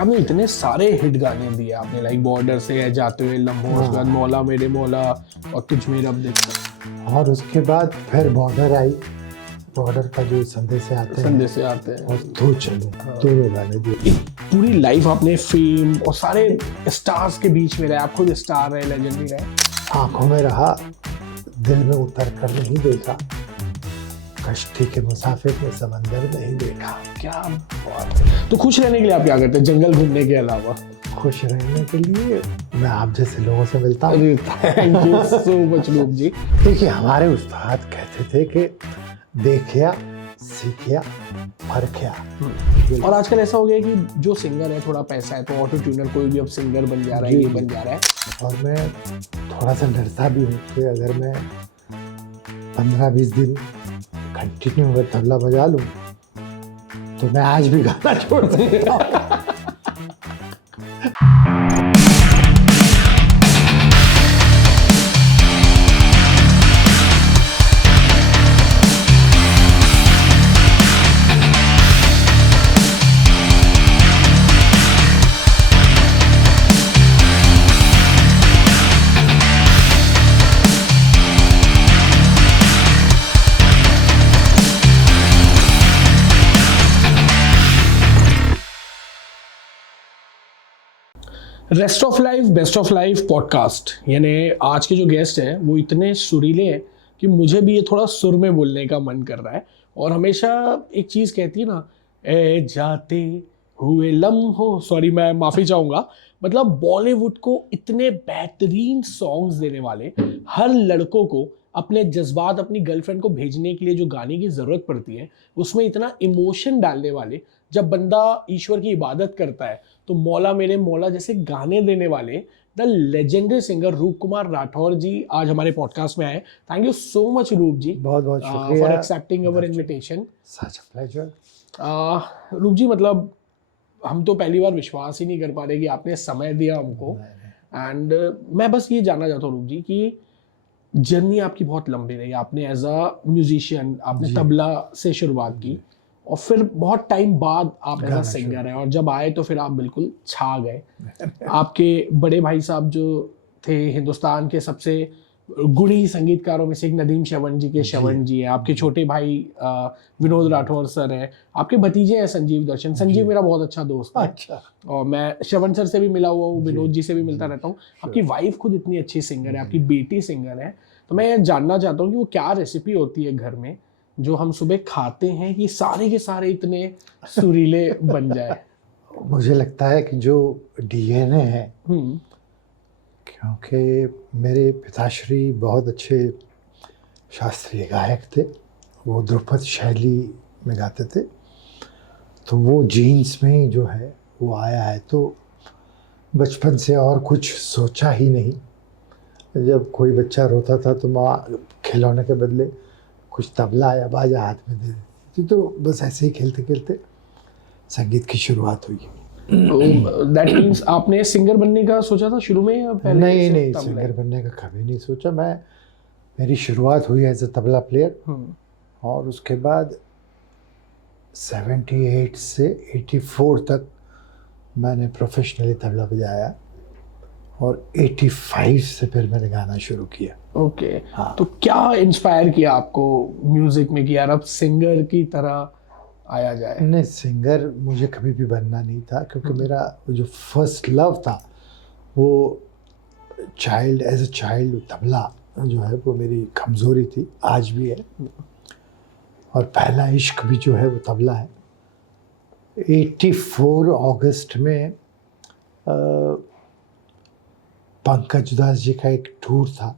आपने इतने सारे हिट गाने दिए आपने, लाइक बॉर्डर से है, जाते हुए लम्हों, उसके बाद मौला मेरे मौला और तुझ में रब देखता। और उसके बाद फिर बॉर्डर आई, बॉर्डर का जो संदेश आते हैं और तो चलो, दोनों गाने दिए। पूरी लाइफ आपने फेम और सारे स्टार्स के बीच में रहे, आप खुद स्टार रहे, लेजेंडरी रहे। आंखों में रहा, दिल में उतर कर नहीं देखा, कश्ती के मुसाफिर ने समंदर नहीं देखा। क्या बात है। तो खुश रहने के लिए आप क्या करते हैं जंगल घूमने के अलावा? खुश रहने के लिए मैं आप जैसे लोगों से मिलता हूँ। अरे थैंक यू सो मच रूप जी। देखिए, हमारे उस्ताद कहते थे कि देखिया, सीखिया, परखिया। और आजकल ऐसा हो गया कि जो सिंगर है थोड़ा पैसा है तो ऑटो ट्यूनर कोई भी अब सिंगर बन जा रहा है, ये बन जा रहा है। और मैं थोड़ा सा डरता भी हूँ कि अगर मैं 15-20 दिन कंटिन्यू अगर तबला बजा लूँ तो मैं आज भी गाना छोड़ सकता हूँ। Rest of life best of life podcast, यानी आज के जो गेस्ट हैं वो इतने सुरीले हैं कि मुझे भी ये थोड़ा सुर में बोलने का मन कर रहा है। और हमेशा एक चीज़ कहती है ना, ए जाते हुए लम्हों, सॉरी मैं माफ़ी चाहूँगा, मतलब बॉलीवुड को इतने बेहतरीन सॉन्ग्स देने वाले, हर लड़कों को अपने जज्बात अपनी गर्लफ्रेंड को भेजने के लिए जो गाने की ज़रूरत पड़ती है उसमें इतना इमोशन डालने वाले, जब बंदा ईश्वर की इबादत करता है तो मौला मेरे मौला जैसे गाने देने वाले द लेजेंडरी सिंगर रूप कुमार राठौर जी आज हमारे पॉडकास्ट में आए। थैंक यू सो मच रूप जी, बहुत बहुत शुक्रिया for accepting our invitation. Such pleasure. रूप जी, मतलब हम तो पहली बार विश्वास ही नहीं कर पा रहे कि आपने समय दिया हमको। एंड मैं बस ये जानना चाहता हूँ रूप जी कि जर्नी आपकी बहुत लंबी रही। आपने एज अ म्यूजिशियन आपने तबला से शुरुआत की और फिर बहुत टाइम बाद आप एज अ सिंगर हैं, और जब आए तो फिर आप बिल्कुल छा गए। आपके बड़े भाई साहब जो थे हिंदुस्तान के सबसे गुणी संगीतकारों में से एक नदीम श्रवण जी के श्रवण जी हैं, आपके छोटे भाई विनोद राठौर सर हैं, आपके भतीजे हैं संजीव दर्शन। संजीव मेरा बहुत अच्छा दोस्त है। अच्छा। और मैं श्रवण सर से भी मिला हुआ हूँ, विनोद जी से भी मिलता रहता हूँ। आपकी वाइफ खुद इतनी अच्छी सिंगर है, आपकी बेटी सिंगर है, तो मैं जानना चाहता हूँ कि वो क्या रेसिपी होती है घर में जो हम सुबह खाते हैं कि सारे के सारे इतने सुरीले बन जाए। मुझे लगता है कि जो डीएनए है, क्योंकि मेरे पिताश्री बहुत अच्छे शास्त्रीय गायक थे, वो ध्रुपद शैली में गाते थे, तो वो जीन्स में ही जो है वो आया है। तो बचपन से और कुछ सोचा ही नहीं। जब कोई बच्चा रोता था तो माँ खिलौने के बदले कुछ तबला या बाजा हाथ में दे देती थी, तो बस ऐसे ही खेलते खेलते संगीत की शुरुआत हुई। दैट मीन्स आपने सिंगर बनने का सोचा था शुरू में या पहले? नहीं, सिंगर बनने का कभी नहीं सोचा। मेरी शुरुआत हुई एज अ तबला प्लेयर, और उसके बाद 78 से 84 तक मैंने प्रोफेशनली तबला बजाया, और 85 से फिर मैंने गाना शुरू किया। ओके। हाँ। तो क्या इंस्पायर किया आपको म्यूजिक में कि यार अब सिंगर की तरह आया जाए? नहीं, सिंगर मुझे कभी भी बनना नहीं था, क्योंकि मेरा जो फर्स्ट लव था वो एज अ चाइल्ड तबला जो है वो मेरी कमज़ोरी थी, आज भी है, और पहला इश्क भी जो है वो तबला है। 84 अगस्त में पंकज उधास जी का एक टूर था,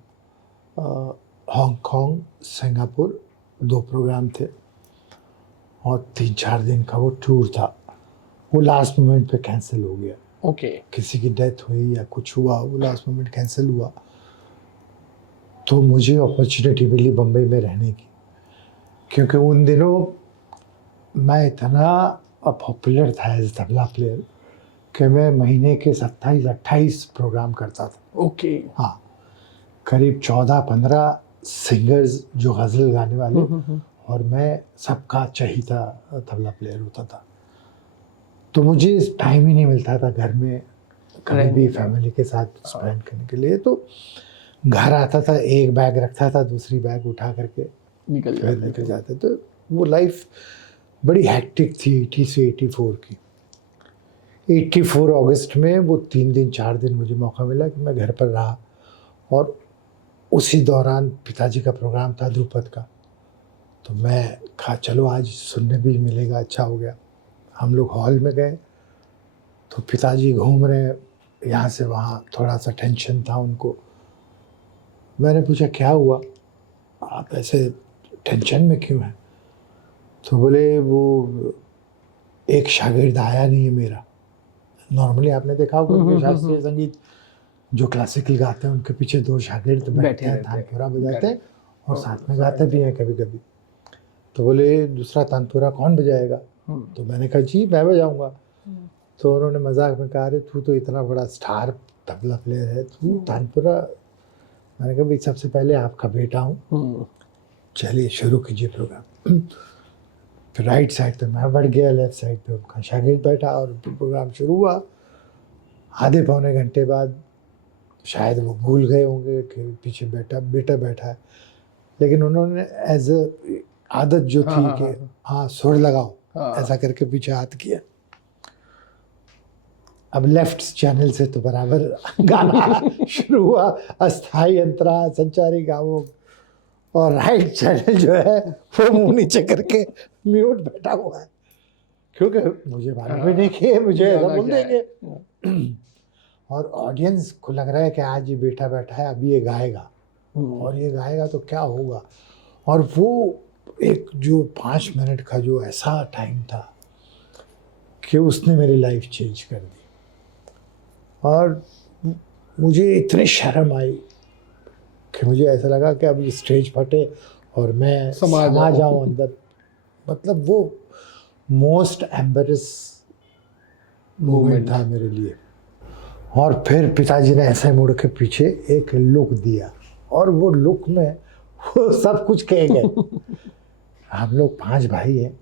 हांगकांग सिंगापुर 2 प्रोग्राम थे, और 3-4 दिन का वो टूर था। वो लास्ट मोमेंट पे कैंसिल हो गया। ओके। किसी की डेथ हुई या कुछ हुआ, वो लास्ट मोमेंट कैंसिल हुआ। तो मुझे अपॉर्चुनिटी मिली बम्बई में रहने की, क्योंकि उन दिनों मैं इतना पॉपुलर था एज तबला प्लेयर कि मैं महीने के 27-28 प्रोग्राम करता था। ओके। हाँ, करीब 14-15 सिंगर्स जो गज़ल गाने वाले, और मैं सबका चहीता तबला प्लेयर होता था। तो मुझे टाइम ही नहीं मिलता था घर में कभी भी रहने का। फैमिली के साथ स्पेंड करने के लिए। तो घर आता था, एक बैग रखता था, दूसरी बैग उठा करके निकल फिर जाते निकल थे। जाते। तो वो लाइफ बड़ी हैक्टिक थी 80 से 84 की। 84 अगस्त में वो 3 दिन 4 दिन मुझे मौका मिला कि मैं घर पर रहा, और उसी दौरान पिताजी का प्रोग्राम था ध्रुपद का। तो मैं कहा चलो आज सुनने भी मिलेगा, अच्छा हो गया। हम लोग हॉल में गए तो पिताजी घूम रहे हैं यहाँ से वहाँ, थोड़ा सा टेंशन था उनको। मैंने पूछा क्या हुआ, आप ऐसे टेंशन में क्यों हैं? तो बोले वो एक शागिर्द आया नहीं है मेरा। नॉर्मली आपने देखा होगा कि शास्त्रीय संगीत जो क्लासिकल गाते हैं उनके पीछे 2 शागिर्द बैठते हैं, रहते हैं। तानपुरा बजाते हैं और साथ में गाते भी हैं कभी कभी। तो बोले दूसरा तानपुरा कौन बजाएगा? तो मैंने कहा जी मैं बजाऊंगा। तो उन्होंने मजाक में कहा अरे तू तो इतना बड़ा स्टार तबला प्लेयर है, तू तानपुरा? मैंने कहा भाई सबसे पहले आपका बेटा हूँ, चलिए शुरू कीजिए प्रोग्राम। फिर राइट साइड पे मैं बढ़ गया, लेफ्ट साइड पे उनका शागिर्द बैठा और प्रोग्राम शुरू हुआ। आधे पौने घंटे बाद शायद वो भूल गए होंगे कि पीछे बेटा बैठा है, लेकिन उन्होंने एज अ आदत जो थी कि हाँ सुर लगाओ, ऐसा करके पीछे हाथ किया। अब लेफ्ट चैनल से तो बराबर गाना शुरू हुआ, अस्थाई अंतरा संचारी गावों, और राइट चैनल जो है वो मुंह नीचे करके म्यूट बैठा हुआ है, क्योंकि मुझे मालूम भी नहीं कि मुझे ऐसा बोल देंगे। और ऑडियंस को लग रहा है कि आज ये बेटा बैठा है, अभी ये गाएगा, और ये गाएगा तो क्या होगा। और वो एक जो 5 मिनट का जो ऐसा टाइम था कि उसने मेरी लाइफ चेंज कर दी। और मुझे इतनी शर्म आई कि मुझे ऐसा लगा कि अब ये स्टेज फटे और मैं समा जाऊं अंदर। मतलब वो मोस्ट एम्बेरस मोमेंट था मेरे लिए। और फिर पिताजी ने ऐसे मुड़ के पीछे एक लुक दिया, और वो लुक में वो सब कुछ कह गए। हम लोग 5 भाई हैं,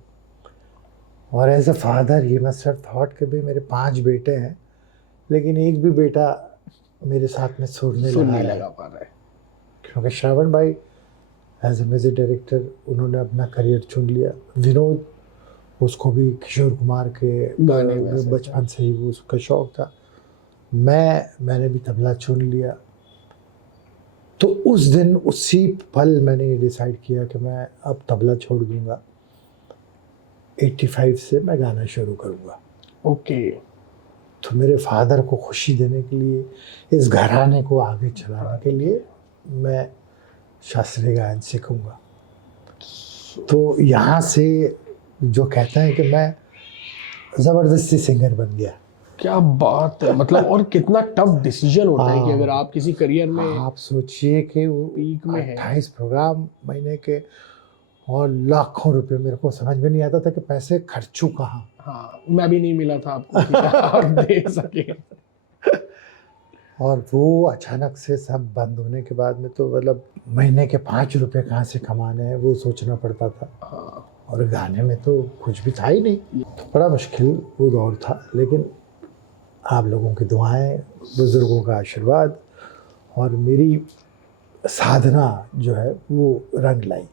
और as a father he must have thought कि भाई मेरे 5 बेटे हैं, लेकिन एक भी बेटा मेरे साथ में सुर नहीं लगा पा रहा है। क्योंकि श्रावण भाई एज ए म्यूजिक डायरेक्टर उन्होंने अपना करियर चुन लिया। विनोद, उसको भी किशोर कुमार के बचपन से ही वो उसका शौक था। मैंने भी तबला चुन लिया। तो उस दिन उसी पल मैंने ये डिसाइड किया कि मैं अब तबला छोड़ दूंगा, 85 से मैं गाना शुरू करूंगा। ओके। तो मेरे फादर को खुशी देने के लिए, इस घराने को आगे चलाने के लिए मैं शास्त्रीय गायन सीखूंगा। तो यहाँ से जो कहते हैं कि मैं ज़बरदस्ती सिंगर बन गया। क्या बात है, मतलब और कितना टफ डिसीजन होता है कि अगर आप किसी करियर में, आप सोचिए कि वो पीक में है, 28 प्रोग्राम महीने के और लाखों रुपए, मेरे को समझ में नहीं आता था कि पैसे खर्चूं कहाँ। हाँ, मैं भी नहीं मिला था आपको कि आप दे सके। और वो अचानक से सब बंद होने के बाद में तो मतलब महीने के 5 रुपए कहाँ से कमाने हैं वो सोचना पड़ता था। और गाने में तो कुछ भी था ही नहीं, तो बड़ा मुश्किल वो दौर था। लेकिन आप लोगों की दुआएं, बुजुर्गों का आशीर्वाद और मेरी साधना जो है वो रंग लाई।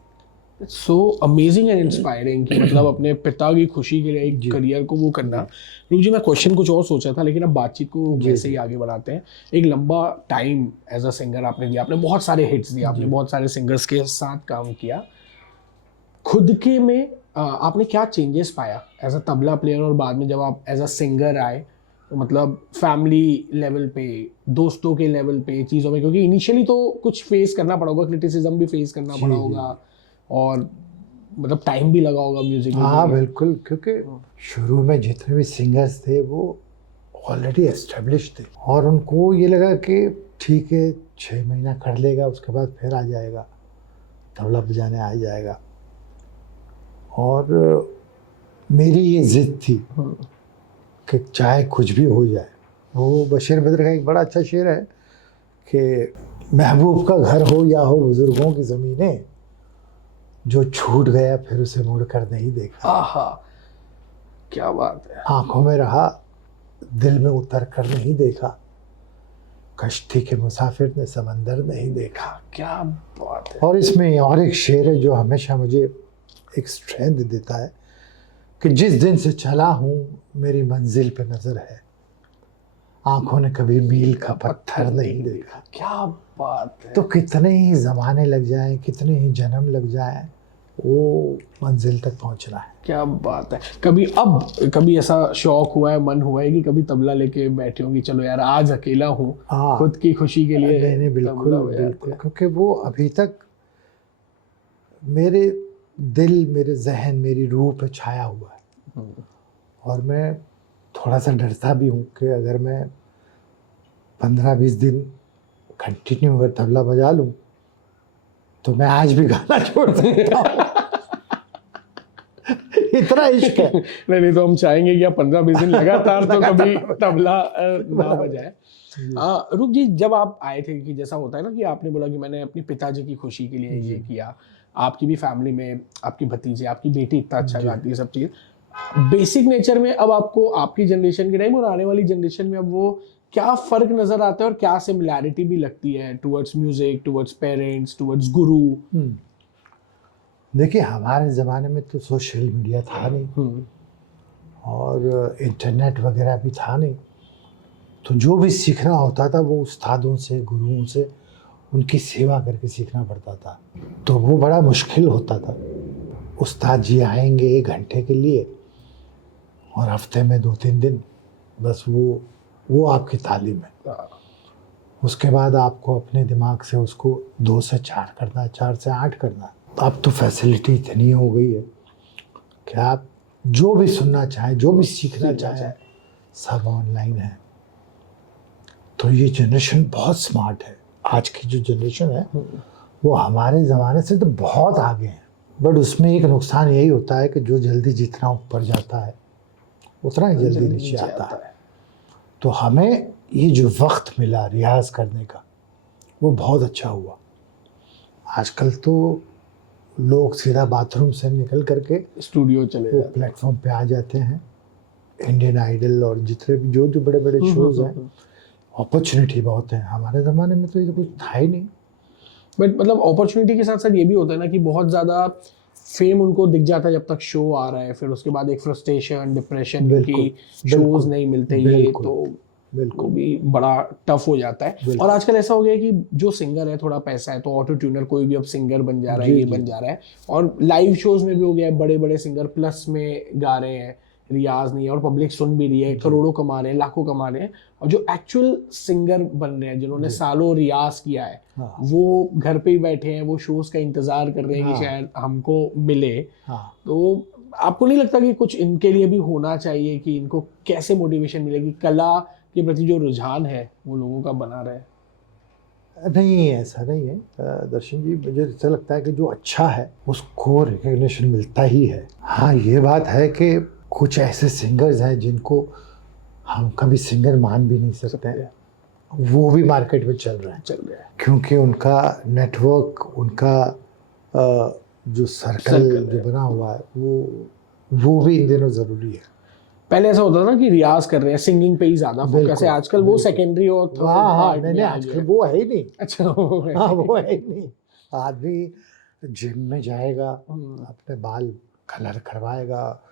सो अमेजिंग एंड इंस्पायरिंग कि मतलब अपने पिता की खुशी के लिए एक करियर को वो करना। रूप जी, मैं क्वेश्चन कुछ और सोचा था, लेकिन अब बातचीत को वैसे ही आगे बढ़ाते हैं। एक लंबा टाइम एज अ सिंगर आपने दिया, आपने बहुत सारे हिट्स दिए, आपने बहुत सारे सिंगर्स के साथ काम किया। खुद के में आपने क्या चेंजेस पाया एज अ तबला प्लेयर, और बाद में जब आप एज अ सिंगर आए, तो मतलब फैमिली लेवल पे, दोस्तों के लेवल पे चीज़ों में? क्योंकि इनिशियली तो कुछ फेस करना पड़ा होगा, क्रिटिसिज्म भी फेस करना पड़ा होगा, और मतलब टाइम भी लगा होगा म्यूजिक में। हाँ बिल्कुल, क्योंकि शुरू में जितने भी सिंगर्स थे वो ऑलरेडी एस्टेब्लिश थे, और उनको ये लगा कि ठीक है 6 महीना कर लेगा, उसके बाद फिर आ जाएगा, तबला बजाने आ जाएगा। और मेरी ये जिद थी कि चाहे कुछ भी हो जाए। वो बशीर बद्र का एक बड़ा अच्छा शेर है कि महबूब का घर हो या हो बुजुर्गों की ज़मीनें, जो छूट गया फिर उसे मुड़ कर नहीं देखा। आहा, क्या बात है। आंखों में रहा, दिल में उतर कर नहीं देखा, कश्ती के मुसाफिर ने समंदर नहीं देखा। क्या बात है। और इसमें और एक शेर है जो हमेशा मुझे एक स्ट्रेंथ देता है कि जिस दिन से चला हूँ मेरी मंजिल पे नजर है, आंखों ने कभी मील का पत्थर नहीं देखा। क्या बात है। तो कितने ही ज़माने लग जाएं, कितने ही जन्म लग जाएं, वो मंजिल तक पहुंचना है। क्या बात है। कभी ऐसा शौक हुआ है, मन हुआ है कि कभी तबला लेके बैठे होंगे, चलो यार आज अकेला हूँ, हाँ, खुद की खुशी के लिए नहीं बिल्कुल तबला बजाते बिल्कुल, हैं। क्योंकि वो अभी तक मेरे दिल, मेरे जहन, मेरी रूह पे छाया हुआ है। और मैं थोड़ा सा डरता भी हूँ कि अगर मैं 15-20 दिन कंटिन्यू अगर तबला बजा लूँ तो मैं आज भी गाना छोड़ सकता हूँ। इतना इश्क है। नहीं तो हम चाहेंगे कि आप 15-20 दिन लगातार तो कभी तबला ना बजाए। रूप जी, जब आप आए थे, कि जैसा होता है ना कि आपने बोला कि मैंने अपने पिताजी की खुशी के लिए ये किया, आपकी भी फैमिली में आपकी भतीजे, आपकी बेटी इतना अच्छा गाती है, सब चीज़ बेसिक नेचर में, अब आपको आपकी जनरेशन के टाइम और आने वाली जनरेशन में अब वो क्या फ़र्क नज़र आता है और क्या सिमिलैरिटी भी लगती है towards music, towards parents, towards गुरु? देखिए, हमारे ज़माने में तो सोशल मीडिया था नहीं और इंटरनेट वगैरह भी था नहीं, तो जो भी सीखना होता था वो उस्तादों से, गुरुओं से, उनकी सेवा करके सीखना पड़ता था। तो वो बड़ा मुश्किल होता था। उस्ताद जी आएंगे 1 घंटे के लिए और हफ्ते में 2-3 दिन, बस वो आपकी तालीम है। उसके बाद आपको अपने दिमाग से उसको 2 से 4 करना है, 4 से 8 करना है। अब तो फैसिलिटी इतनी हो गई है कि आप जो भी सुनना चाहें, जो भी सीखना चाहें, सब ऑनलाइन है। तो ये जनरेशन बहुत स्मार्ट है। आज की जो जनरेशन है वो हमारे ज़माने से तो बहुत आगे है। बट उसमें एक नुकसान यही होता है कि जो जल्दी जितना ऊपर जाता है उतना ही जल्दी नीचे आता है। तो हमें ये जो वक्त मिला रियाज करने का वो बहुत अच्छा हुआ। आजकल तो लोग सीधा बाथरूम से निकल करके स्टूडियो चले वो प्लेटफॉर्म पे आ जाते हैं। इंडियन आइडल और जितने भी जो बड़े बड़े शोज़ हैं, अपॉर्चुनिटी बहुत है। हमारे ज़माने में तो ये कुछ था ही नहीं। बट मतलब अपॉर्चुनिटी के साथ साथ ये भी होता है ना कि बहुत ज़्यादा फेम उनको दिख जाता है जब तक शो आ रहा है, फिर उसके बाद एक फ्रस्ट्रेशन, डिप्रेशन, क्योंकि शोज़ नहीं मिलते, ये तो वो भी बड़ा टफ हो जाता है। और आजकल ऐसा हो गया है कि जो सिंगर है, थोड़ा पैसा है तो ऑटो ट्यूनर कोई भी अब सिंगर बन जा रहा है, ये बन जा रहा है। और लाइव शोज़ में भी हो गया है, बड़े बड़े सिंगर प्लस में गा रहे हैं, रियाज नहीं है, और पब्लिक सुन भी रही है, करोड़ों कमा रहे हैं, लाखों कमा रहे हैं। और जो एक्चुअल सिंगर बन रहे हैं, जिन्होंने सालों रियाज किया है, वो घर पे ही बैठे हैं, वो शोज़ का इंतजार कर रहे हैं कि शायद हमको मिले। तो आपको नहीं लगता कि कुछ इनके लिए भी होना चाहिए कि इनको कैसे मोटिवेशन मिलेगी, कला के प्रति जो रुझान है वो लोगों का बना रहे? नहीं, ऐसा नहीं है दर्शन जी। मुझे ऐसा लगता है कि जो अच्छा है उसको रिकग्निशन मिलता ही है। हाँ, ये बात है कि कुछ ऐसे सिंगर्स हैं जिनको हम कभी सिंगर मान भी नहीं सकते हैं, वो भी मार्केट में चल रहे हैं क्योंकि उनका नेटवर्क, उनका जो सर्कल जो बना हुआ है वो भी इन दिनों ज़रूरी है। पहले ऐसा होता था ना कि रियाज कर रहे हैं, सिंगिंग पे ही ज्यादा फोकस है, आजकल वो सेकेंडरी और थर्ड पार्ट में आजकल वो है ही नहीं। अच्छा, वो है ही नहीं। आदमी जिम में जाएगा, अपने बाल कलर करवाएगा,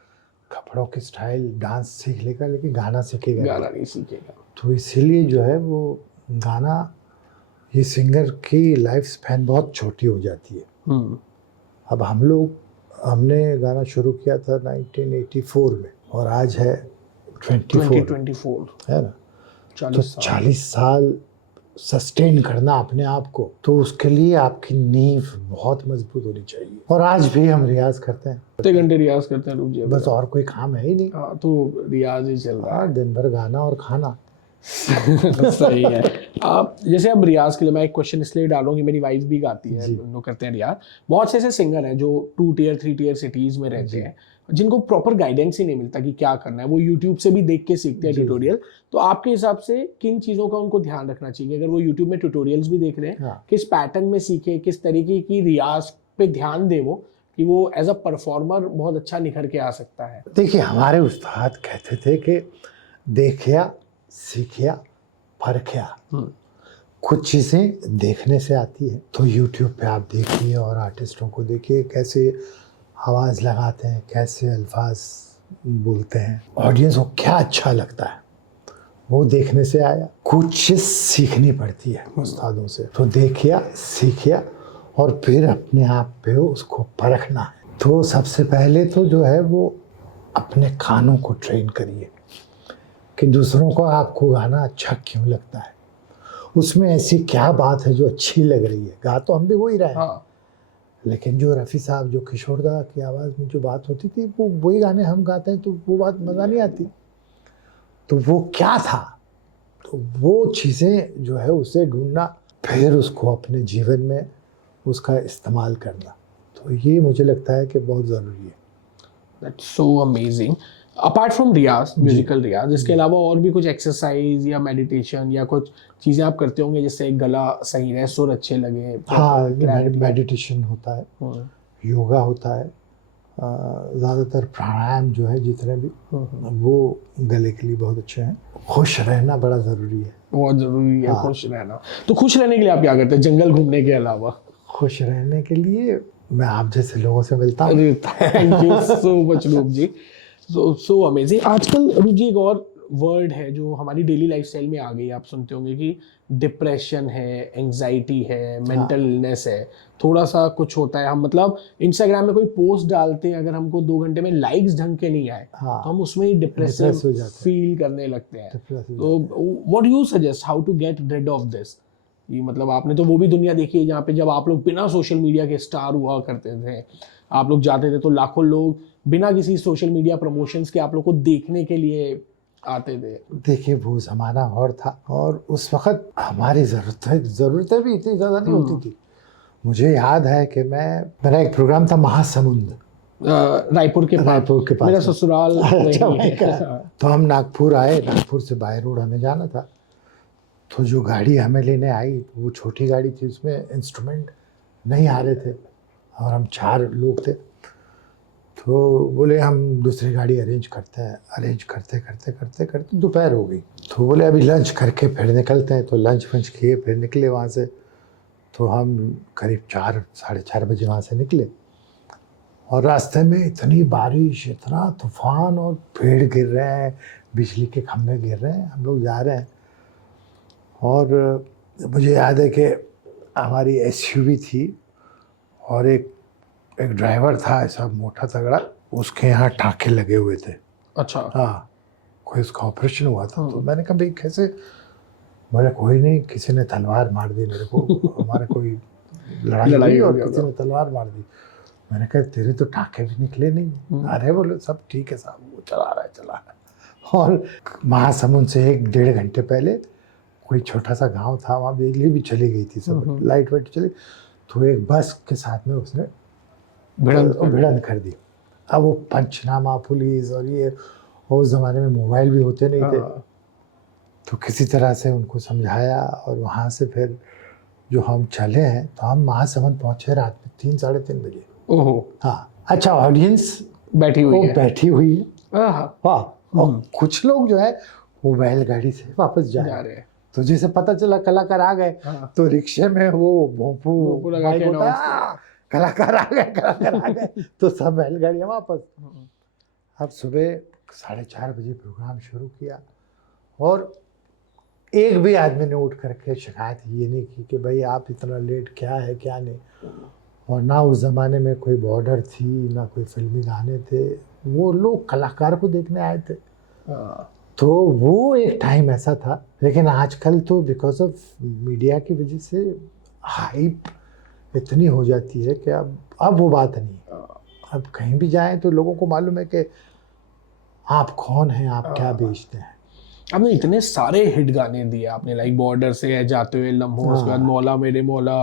कपड़ों की स्टाइल, डांस सीख लेगा, लेकिन गाना नहीं सीखेगा। तो इसीलिए जो है वो गाना, ये सिंगर की लाइफ स्पैन बहुत छोटी हो जाती है। अब हमने गाना शुरू किया था 1984 में और आज है 2024 है ना। तो 40 साल सस्टेन करना अपने आप को, तो उसके लिए आपकी नींव बहुत मजबूत होनी चाहिए। और आज भी हम रियाज करते हैं, कितने घंटे रियाज करते हैं रूप जी? बस और कोई काम है ही नहीं। तो रियाज ही चल रहा है, दिन भर गाना और खाना। सही है। आप जैसे अब रियाज के लिए मैं एक क्वेश्चन इसलिए डालूंगी, मेरी वाइफ भी गाती है, लोग करते हैं रियाज। बहुत से ऐसे सिंगर हैं जो 2 टियर 3 टियर सिटीज में रहते हैं, जिनको प्रॉपर गाइडेंस ही नहीं मिलता कि क्या करना है। वो यूट्यूब से भी देख के सीखते हैं ट्यूटोरियल। तो आपके हिसाब से किन चीज़ों का उनको ध्यान रखना चाहिए अगर वो यूट्यूब में ट्यूटोरियल्स भी देख रहे हैं? किस पैटर्न में सीखे, किस तरीके की रियाज पे ध्यान दे वो, कि वो एज अ परफॉर्मर बहुत अच्छा निखर के आ सकता है? देखिए, हमारे उस्ताद कहते थे कि देखिया, सीखिया, परखिया। कुछ चीज़ें देखने से आती है, तो यूट्यूब पे आप देखिए और आर्टिस्टों को देखिए कैसे आवाज़ लगाते हैं, कैसे अल्फाज बोलते हैं, ऑडियंस को क्या अच्छा लगता है, वो देखने से आया। कुछ चीज़ सीखनी पड़ती है उस्तादों से, तो देखिया, सीखिया और फिर अपने आप पे उसको परखना है। तो सबसे पहले तो जो है वो अपने कानों को ट्रेन करिए कि दूसरों को आपको गाना अच्छा क्यों लगता है, उसमें ऐसी क्या बात है जो अच्छी लग रही है। गा तो हम भी वही रहे हैं, हाँ। लेकिन जो रफ़ी साहब, जो किशोरदा की आवाज़ में जो बात होती थी, वो वही गाने हम गाते हैं, तो वो बात मज़ा नहीं आती। तो वो क्या था, तो वो चीज़ें जो है उसे ढूंढना, फिर उसको अपने जीवन में उसका इस्तेमाल करना, तो ये मुझे लगता है कि बहुत ज़रूरी है। That's so amazing. Apart from रियाज, म्यूजिकल रियाज, इसके अलावा और भी कुछ एक्सरसाइज या मेडिटेशन या कुछ चीज़ें आप करते होंगे जिससे गला सही रहे, सुर अच्छे लगे? हाँ, मेडिटेशन होता है, योगा होता है, ज़्यादातर प्राणायाम जो है जितने भी, वो गले के लिए बहुत अच्छे हैं। खुश रहना बड़ा ज़रूरी है, बहुत ज़रूरी है। हाँ। खुश रहना, तो खुश रहने के लिए आप क्या करते हैं जंगल घूमने के अलावा? खुश रहने के लिए मैं आप जैसे लोगों से मिलता हूँ। थैंक यू सो मच रूप जी, सो अमेजिंग। आजकल रूप जी एक और वर्ड है जो हमारी डेली लाइफस्टाइल में आ गई है, आप सुनते होंगे कि डिप्रेशन है, एंजाइटी है, मेंटल इलनेस है, थोड़ा सा कुछ होता है। हम मतलब इंस्टाग्राम में कोई पोस्ट डालते हैं, अगर हमको 2 घंटे में लाइक्स ढंग के नहीं आए, तो हम उसमें ही डिप्रेसिव फील करने लगते हैं। तो what you suggest, how to get rid of this? ये मतलब आपने तो वो भी दुनिया देखी है जहाँ पे जब आप लोग बिना सोशल मीडिया के स्टार हुआ करते थे, आप लोग जाते थे तो लाखों लोग बिना किसी सोशल मीडिया प्रमोशंस के आप लोग को देखने के लिए आते थे। देखिए, वो ज़माना और था, और उस वक़्त हमारी ज़रूरतें भी इतनी ज़्यादा नहीं होती थी। मुझे याद है कि मेरा एक प्रोग्राम था महासमुंद, रायपुर के पास मेरा ससुराल वही है। तो हम नागपुर आए, नागपुर से बाय रोड हमें जाना था, तो जो गाड़ी हमें लेने आई वो छोटी गाड़ी थी, उसमें इंस्ट्रूमेंट नहीं आ रहे थे और हम 4 लोग थे। तो बोले हम दूसरी गाड़ी अरेंज करते हैं। अरेंज करते करते करते करते दोपहर हो गई, तो बोले अभी लंच करके फिर निकलते हैं। तो लंच वंच किए फिर निकले वहाँ से। तो हम करीब 4 साढ़े 4 बजे वहाँ से निकले, और रास्ते में इतनी बारिश, इतना तूफान, और पेड़ गिर रहे हैं, बिजली के खंभे गिर रहे हैं, हम लोग जा रहे हैं। और मुझे याद है कि हमारी एसयूवी थी और एक ड्राइवर था ऐसा मोटा तगड़ा, उसके यहाँ टाँके लगे हुए थे। अच्छा। हाँ, कोई उसका ऑपरेशन हुआ था। तो मैंने कहा भाई कैसे? बोले कोई नहीं, किसी ने तलवार मार दी मेरे को, हमारे कोई लड़ाई और किसी ने तलवार मार दी। मैंने कहा तेरे तो टाँके भी निकले नहीं। अरे बोले सब ठीक है साहब, वो चला रहा है। और महासमुंद से 1-1.5 घंटे पहले कोई छोटा सा गांव था, वहाँ बिजली भी चली गई थी, सब लाइट वाइट चली। तो एक बस के साथ में उसने भिड़ंत कर दी। अब वो पंचनामा पुलिस और ये, उस ज़माने में मोबाइल भी होते नहीं थे, तो किसी तरह से उनको समझाया, और वहाँ से फिर जो हम चले हैं, तो हम महासमुंद पहुँचे रात में 3 साढ़े 3 बजे। ओहो। हाँ, अच्छा, ऑडियंस बैठी हुई है। वाह। और कुछ लोग जो है वो बैलगाड़ी से वापस जा रहे हैं। तो जैसे पता चला कलाकार आ गए, तो रिक्शे में वो भोंपू माइक होता है, कलाकार आ गए, तो सब बैलगाड़ियाँ वापस। अब सुबह 4:30 बजे प्रोग्राम शुरू किया, और एक भी आदमी ने उठ करके शिकायत ये नहीं की कि भाई आप इतना लेट, क्या है क्या नहीं। और ना उस ज़माने में कोई बॉर्डर थी, ना कोई फिल्मी गाने थे, वो लोग कलाकार को देखने आए थे। तो वो एक टाइम ऐसा था। लेकिन आजकल तो बिकॉज ऑफ मीडिया की वजह से हाइप इतनी हो जाती है कि अब वो बात नहीं। अब कहीं भी जाएं तो लोगों को मालूम है कि आप कौन हैं, आप क्या बेचते हैं। आपने इतने सारे हिट गाने दिए आपने, लाइक बॉर्डर से है, जाते हुए लम्हों, उसके बाद मौला मेरे मौला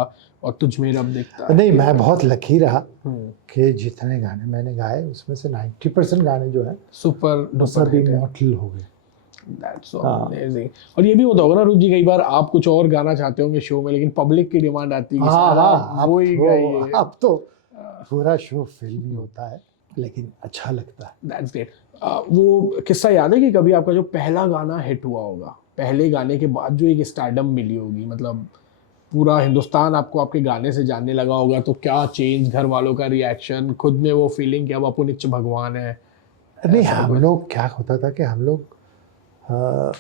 और तुझ में रब दिखता है। नहीं, मैं बहुत लकी रहा कि जितने गाने मैंने गाए उसमें से 90% गाने जो है सुपर डुपर इमॉर्टल हो गए। That's so amazing. और ये भी होता होगा ना रूप जी, कई बार आप कुछ और गाना चाहते होंगे शो में, लेकिन पब्लिक की डिमांड आती है वही गाइए। अब तो पूरा शो फिल्मी होता है, लेकिन अच्छा लगता है। That's great. वो किस्सा याद है कि कभी आपका जो पहला गाना हिट हुआ होगा, पहले गाने के बाद जो एक स्टारडम मिली होगी, मतलब पूरा हिंदुस्तान आपको आपके गाने से जानने लगा होगा, तो क्या चेंज, घर वालों का रिएक्शन, खुद में वो फीलिंग कि अब अपुनिच भगवान है? नहीं, ऐसा हम कुछ? लोग क्या होता था कि हम लोग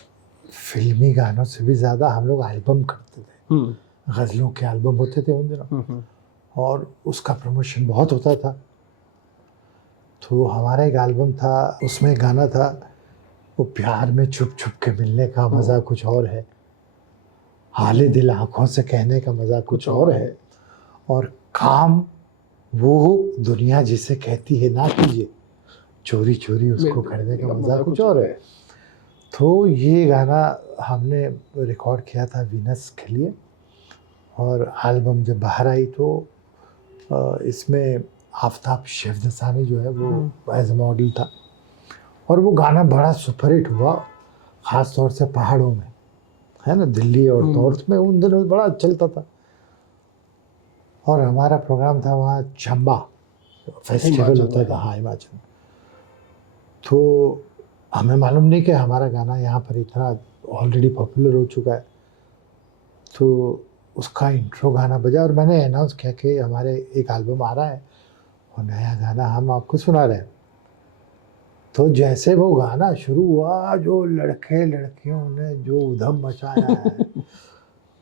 फिल्मी गानों से भी ज़्यादा हम लोग एल्बम करते थे। गज़लों के एल्बम होते थे उन दिनों, और उसका प्रमोशन बहुत होता था। तो हमारा एक एल्बम था, उसमें गाना था वो प्यार में छुप छुप के मिलने का मज़ा कुछ और है, हाले दिल आँखों से कहने का मज़ा कुछ और है, और काम वो दुनिया जिसे कहती है ना कीजिए, चोरी चोरी उसको करने का मज़ा कुछ और है। तो ये गाना हमने रिकॉर्ड किया था वीनस के लिए, और एल्बम जब बाहर आई तो इसमें आफताब शेवदसानी जो है वो एज ए मॉडल था, और वो गाना बड़ा सुपरहिट हुआ, ख़ास तौर से पहाड़ों में, है ना, दिल्ली और नॉर्थ में उन दिनों बड़ा चलता था। और हमारा प्रोग्राम था वहाँ चंबा फेस्टिवल होता था, हाँ, हिमाचल। तो हमें मालूम नहीं कि हमारा गाना यहाँ पर इतना ऑलरेडी पॉपुलर हो चुका है। तो उसका इंट्रो गाना बजा, और मैंने अनाउंस किया कि हमारे एक एल्बम आ रहा है और नया गाना हम आपको सुना रहे हैं। तो जैसे वो गाना शुरू हुआ, जो लड़के लड़कियों ने जो उधम मचाया है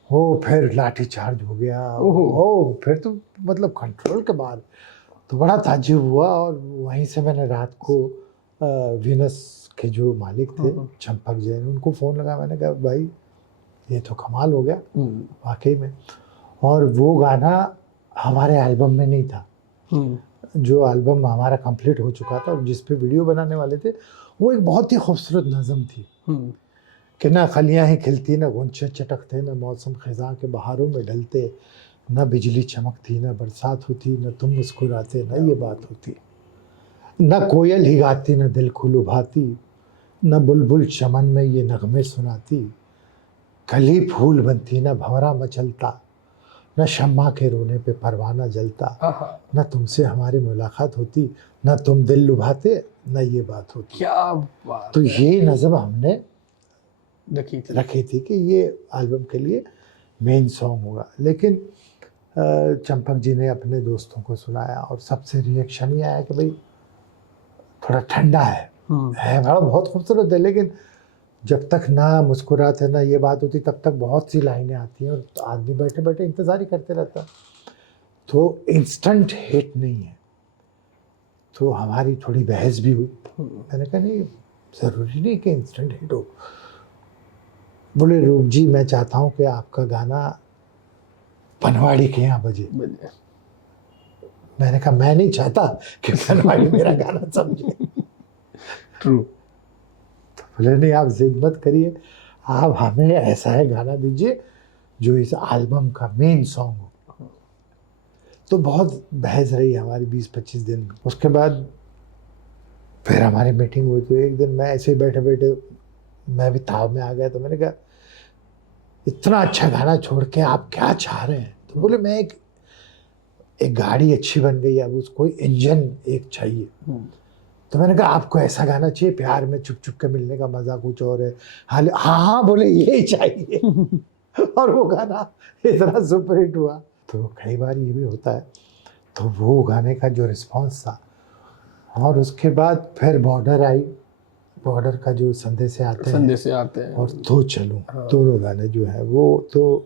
वो फिर लाठी चार्ज हो गया, ओ फिर तो मतलब कंट्रोल के बाहर। तो बड़ा ताज्जुब हुआ, और वहीं से मैंने रात को वीनस के जो मालिक थे चंपक जैन, उनको फ़ोन लगा। मैंने कहा भाई ये तो कमाल हो गया वाकई में। और वो गाना हमारे एल्बम में नहीं था, जो एल्बम हमारा कंप्लीट हो चुका था और जिस पे वीडियो बनाने वाले थे, वो एक बहुत ही खूबसूरत नज़म थी कि ना खलियाँ ही खिलती, ना गुंचे चटकते, ना मौसम ख़ज़ां के बहारों में ढलते, ना बिजली चमकती, ना बरसात होती, ना तुम मुस्कुराते, ना ये बात होती, ना कोयल ही गाती, ना दिल को लुभाती, न बुलबुल चमन में ये नगमे सुनाती, कली फूल बनती, न भंवरा मचलता, न शम्मा के रोने पे परवाना जलता, न तुमसे हमारी मुलाकात होती, न तुम दिल लुभाते, न ये बात होती। क्या बात! तो ये नज़म हमने रखी थी कि ये एल्बम के लिए मेन सॉन्ग होगा। लेकिन चंपक जी ने अपने दोस्तों को सुनाया, और सबसे रिएक्शन ये आया कि भाई थोड़ा ठंडा है बड़ा बहुत खूबसूरत है, लेकिन जब तक ना मुस्कुराते ना ये बात होती, तब तक बहुत सी लाइनें आती हैं और आदमी बैठे बैठे इंतज़ार ही करते रहता। तो इंस्टेंट हिट नहीं है। तो हमारी थोड़ी बहस भी हुई। मैंने कहा नहीं, ज़रूरी नहीं कि इंस्टेंट हिट हो। बोले रूप जी, मैं चाहता हूँ कि आपका गाना पनवाड़ी के यहाँ बजे। मैंने कहा मैं नहीं चाहता कि पनवाड़ी मेरा गाना समझे। ट्रू। तो बोले नहीं, आप जिद मत करिए, आप हमें ऐसा है गाना दीजिए जो इस एल्बम का मेन सॉन्ग हो। तो बहुत बहस रही हमारी 20-25 दिन। उसके बाद फिर हमारी मीटिंग हुई। तो एक दिन मैं ऐसे ही बैठे बैठे मैं भी ताव में आ गया। तो मैंने कहा इतना अच्छा गाना छोड़ के आप क्या चाह रहे हैं? तो बोले मैं एक गाड़ी अच्छी बन गई, अब उसको इंजन एक चाहिए। तो मैंने कहा आपको ऐसा गाना चाहिए, प्यार में छुप छुप के मिलने का मजा कुछ और है। हाँ बोले ये चाहिए। और वो गाना इतना सुपरहिट हुआ। तो कई बार ये भी होता है। तो वो गाने का जो रिस्पांस था, और उसके बाद फिर बॉर्डर आई, बॉर्डर का जो संदेश आते हैं और तो चलूं, दोनों गाने जो है वो तो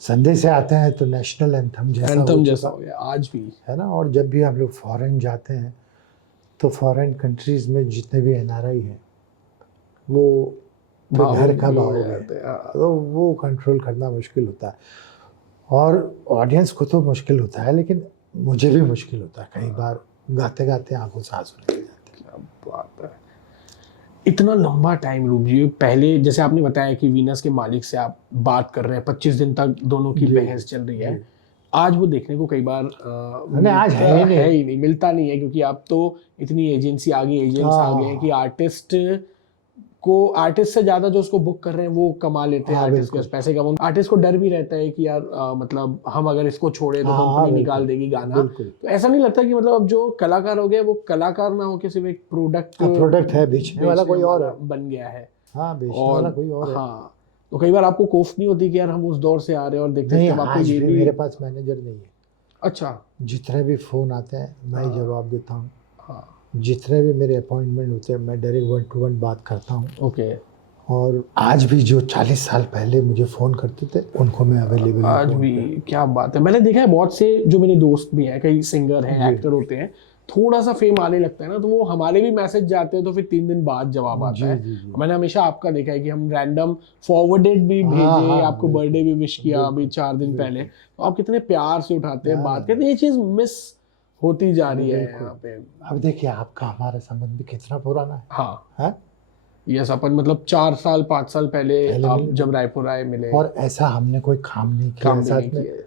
संदेश आते हैं तो नेशनल एंथम जैसा हो गया आज भी, है ना। और जब भी हम लोग फॉरेन जाते हैं तो फॉरेन कंट्रीज़ में जितने भी NRI हैं वो घर का भाव है, तो वो कंट्रोल करना मुश्किल होता है। और ऑडियंस को तो मुश्किल होता है, लेकिन मुझे भी मुश्किल होता है कई बार, गाते गाते आंखों से आंसू निकल जाते हैं। क्या बात है। इतना लंबा टाइम रूप जी, पहले जैसे आपने बताया कि वीनस के मालिक से आप बात कर रहे हैं, 25 दिन तक दोनों की बहस चल रही है। आज वो देखने को कई बार आज है ही नहीं, मिलता नहीं है, क्योंकि अब तो इतनी एजेंसी आ गई, एजेंट्स आ गए हैं कि आर्टिस्ट को आर्टिस्ट से ज्यादा जो उसको बुक कर रहे हैं वो कमा लेते हैं, हाँ, आर्टिस्ट के बिल्कुल। पैसे कमा। आर्टिस्ट को डर भी रहता है कि यार मतलब हम अगर इसको छोड़े तो हाँ, कंपनी बिल्कुल, निकाल देगी गाना। बिल्कुल। तो ऐसा नहीं लगता कि मतलब अब जो कलाकार हो गया वो कलाकार ना हो के सिर्फ एक प्रोडक्ट प्रोडक्ट है, बेचने वाला कोई और है। बन गया है। हाँ, बेचने वाला कोई और है। हाँ, तो कई बार आपको कोफ नहीं होती कि यार हम उस दौर से आ रहे हैं और देखते नहीं, हैं आपको आज ये भी भी। मेरे पास मैनेजर नहीं है। अच्छा। जितने भी फ़ोन आते हैं मैं ही जवाब देता हूँ। हाँ। जितने भी मेरे अपॉइंटमेंट होते हैं मैं डायरेक्ट 1 to 1 बात करता हूँ। ओके। और आज भी जो 40 साल पहले मुझे फ़ोन करते थे उनको मैं अवेलेबल हूँ आज फ़ोन भी पे। क्या बात है। मैंने देखा है बहुत से जो मेरे दोस्त भी हैं, कई सिंगर हैं, जी। एक्टर होते हैं, थोड़ा सा फेम आने लगता है ना तो वो हमारे भी मैसेज जाते हैं तो फिर 3 दिन बाद जवाब आता जी, है। जी, जी। मैंने हमेशा आपका देखा है कि हम रैंडम फॉरवर्डेड भी हाँ, भेजे, हाँ, आपको बिल्कुल, बर्थडे भी विश किया अभी बिल्कुल, 4 दिन बिल्कुल। पहले, तो आप कितने प्यार से उठाते हैं, बात हाँ, करते हैं। ये चीज मिस होती जा रही है बिल्कुल। यहाँ पे। अब देखिए आपका हमारा संबंध भी कितना पुराना है। हाँ। हाँ? यस, अपन मतलब 4 साल 5 साल पहले पहले आप मिले जब रायपुर आए मिले, और ऐसा हमने कोई काम नहीं किया काम है भी साथ नहीं में। किए।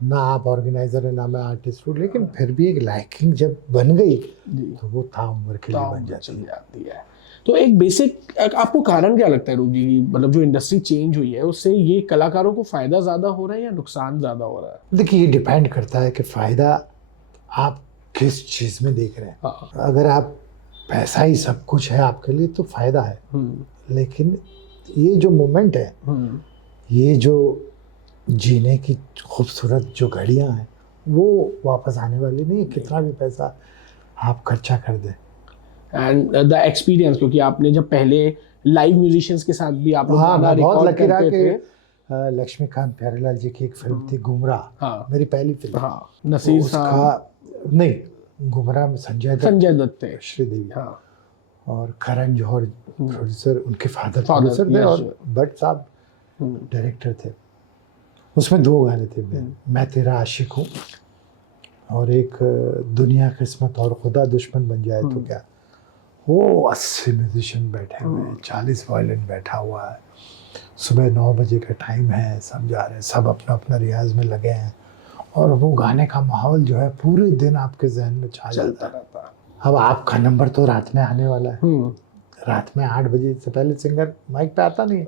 ना आप ऑर्गेनाइजर है ना मैं आर्टिस्ट हूँ, लेकिन फिर भी एक लाइकिंग जब बन गई जी। तो वो ताउम्र के लिए ताव बन जाती चल है। जाती है। तो एक बेसिक आपको कारण क्या लगता है रूप जी, मतलब जो इंडस्ट्री चेंज हुई है उससे ये कलाकारों को फायदा ज्यादा हो रहा है या नुकसान ज्यादा हो रहा है? देखिए ये डिपेंड करता है कि फ़ायदा आप किस चीज़ में देख रहे हैं। हाँ। अगर आप पैसा ही सब कुछ है आपके लिए तो फ़ायदा है, लेकिन ये जो मोमेंट है, ये जो जीने की खूबसूरत जो घड़ियां हैं वो वापस आने वाली नहीं है, कितना भी पैसा आप खर्चा कर दें। एंड द एक्सपीरियंस, क्योंकि आपने जब पहले लाइव म्यूजिशियंस के साथ भी आप लोग हाँ, गाना मैं बहुत रिकॉर्ड लकी रहा करते थे। कि लक्ष्मीकांत प्यारेलाल जी की एक फिल्म थी गुमराह, हाँ। मेरी पहली फिल्म। हाँ, नसीर साहब। उसका नहीं, गुमराह में संजय दत्त थे। श्रीदेवी हाँ। और करण जौहर प्रोड्यूसर, उनके फादर Father, प्रोड्यूसर थे yes, और sure. भट्ट साहब डायरेक्टर थे। उसमें 2 गाने थे, मैं तेरा आशिक हूँ और एक दुनिया किस्मत और खुदा दुश्मन बन जाए तो क्या। वो 80 म्यूजिशियन बैठे हुए हैं, 40 वायलिन बैठा हुआ है, सुबह 9 बजे का टाइम है, सब जा रहे हैं, सब अपना अपना रियाज में लगे हैं और वो गाने का माहौल जो है पूरे दिन आपके जहन में छा जाता है। अब आपका नंबर तो रात में आने वाला है, रात में 8 बजे से पहले सिंगर माइक पे आता नहीं है।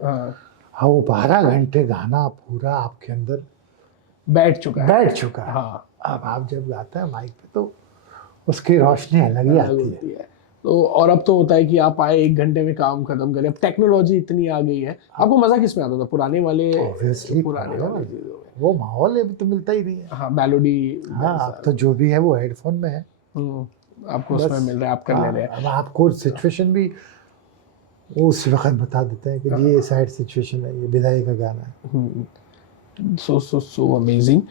हाँ, वो 12 घंटे गाना पूरा आपके अंदर बैठ चुका है। हाँ। अब आप जब गाते हैं माइक पे तो उसकी रोशनी अलग ही आती है। तो और अब तो होता है कि आप आए 1 घंटे में काम खत्म करें, अब टेक्नोलॉजी इतनी आ गई है। आपको मजा किस में आता था, पुराने वाले? ऑब्वियसली पुराने वाले चीजों में वो माहौल अभी तो मिलता ही नहीं है। हाँ, मेलोडी। हाँ, अब तो जो भी है वो हेडफोन में है, आपको उसमें मिल रहा है, आप कर ले रहे हैं। अब आपको सिचुएशन भी वो उसी वक्त बता देते हैं कि जी ये सैड सिचुएशन है, ये विदाई का गाना है। So amazing.